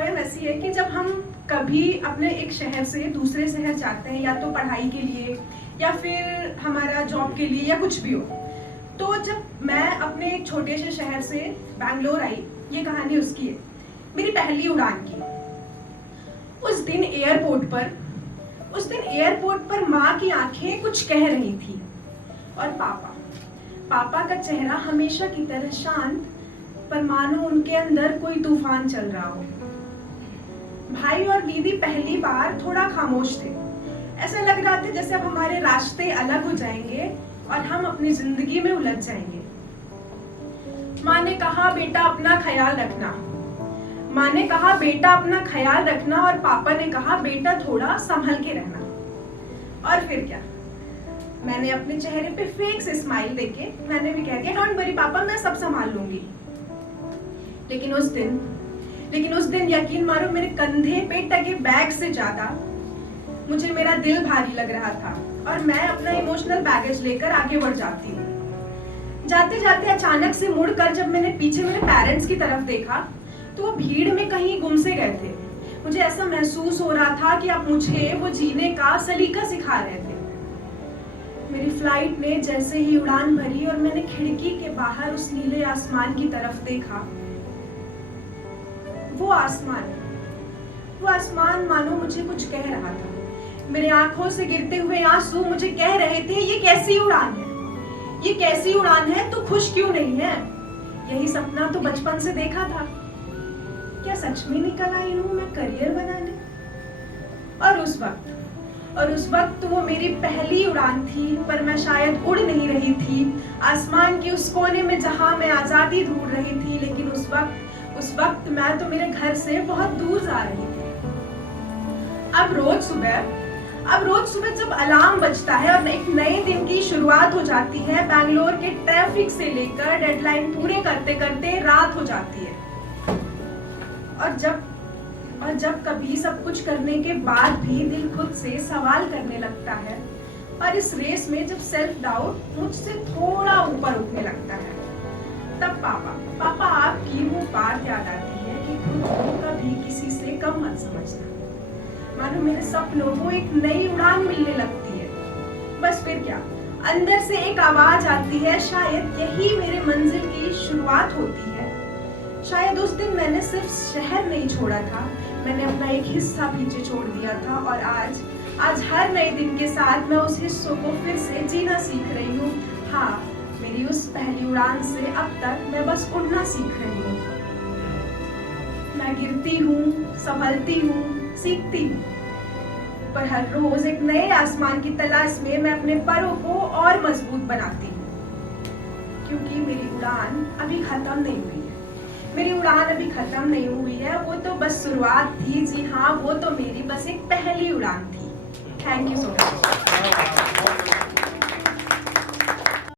Poem ऐसी है कि जब हम कभी अपने एक शहर से दूसरे शहर जाते हैं, या तो पढ़ाई के लिए या फिर हमारा जॉब के लिए या कुछ भी हो, तो जब मैं अपने एक छोटे से शहर से बैंगलोर आई, ये कहानी उसकी है, मेरी पहली उड़ान की। उस दिन एयरपोर्ट पर माँ की आंखें कुछ कह रही थी, और पापा का चेहरा हमेशा की तरह शांत, पर मानो उनके अंदर कोई तूफान चल रहा हो। भाई और दीदी पहली बार थोड़ा खामोश थे। ऐसा लग रहा था जैसे अब हमारे रास्ते अलग हो जाएंगे और हम अपनी जिंदगी में उलझ जाएंगे। माँ ने कहा, बेटा अपना ख्याल रखना। माँ ने कहा, बेटा अपना ख्याल रखना, और पापा ने कहा, बेटा थोड़ा संभल के रहना। और फिर क्या, मैंने अपने चेहरे पे फेक से स्माइल देके मैंने भी कह दिया, डोंट वरी पापा, मैं सब संभाल लूंगी। लेकिन उस दिन यकीन मानो, मेरे कंधे पे टके बैग से ज्यादा मुझे मेरा दिल भारी लग रहा था, और मैं अपना इमोशनल बैगेज लेकर आगे बढ़ जाती हूँ। जाते जाते अचानक से मुड़कर जब मैंने पीछे मेरे पेरेंट्स की तरफ देखा, तो वो भीड़ में कहीं गुम से गए थे। मुझे ऐसा महसूस हो रहा था कि अब मुझे वो जीने का सलीका सिखा रहे थे। मेरी फ्लाइट ने जैसे ही उड़ान भरी और मैंने खिड़की के बाहर उस नीले आसमान की तरफ देखा, वो आसमान मानो मुझे कुछ कह रहा था। मेरे आंखों से गिरते हुए आंसू मुझे कह रहे थे, ये कैसी उड़ान है, ये कैसी उड़ान है, तू खुश क्यों नहीं है? यही सपना तो बचपन से देखा था। क्या सच में निकल आई हूँ मैं करियर बनाने? और उस वक्त वो मेरी पहली उड़ान थी, पर मैं शायद उड़ नहीं रही थी आसमान के उस कोने में जहां मैं आजादी ढूंढ रही थी। लेकिन उस वक्त मैं तो मेरे घर से बहुत दूर जा रही थी। अब रोज सुबह जब अलार्म बजता है और एक नए दिन की शुरुआत हो जाती है, बैंगलोर के ट्रैफिक से लेकर डेडलाइन पूरे करते करते रात हो जाती है। और जब कभी सब कुछ करने के बाद भी दिल खुद से सवाल करने लगता है, और इस रेस में जब सेल्फ डाउट मुझसे थोड़ा ऊपर उठने लगता है, तब पापा आपकी वो बात याद आती है कि खुद को कभी किसी से कम मत समझना। मानो मेरे सपनों को एक नई उड़ान मिलने लगती है। बस फिर क्या, अंदर से एक आवाज आती है, शायद यही मेरे मंजिल की शुरुआत होती है। शायद उस दिन मैंने सिर्फ शहर नहीं छोड़ा था, मैंने अपना एक हिस्सा पीछे छोड़ दिया था, और आज हर नए दिन के साथ मैं उस हिस्सों को फिर से जीना सीख रही हूँ। हाँ, मेरी उस पहली उड़ान से अब तक मैं बस उड़ना सीख रही हूँ। मैं गिरती हूँ, संभलती हूँ, सीखती हूँ, पर हर रोज एक नए आसमान की तलाश में मैं अपने पैरों को और मजबूत बनाती हूँ, क्योंकि मेरी उड़ान अभी खत्म नहीं हुई है। मेरी उड़ान अभी खत्म नहीं हुई है, वो तो बस शुरुआत थी। जी हाँ, वो तो मेरी बस एक पहली उड़ान थी। Thank you so much.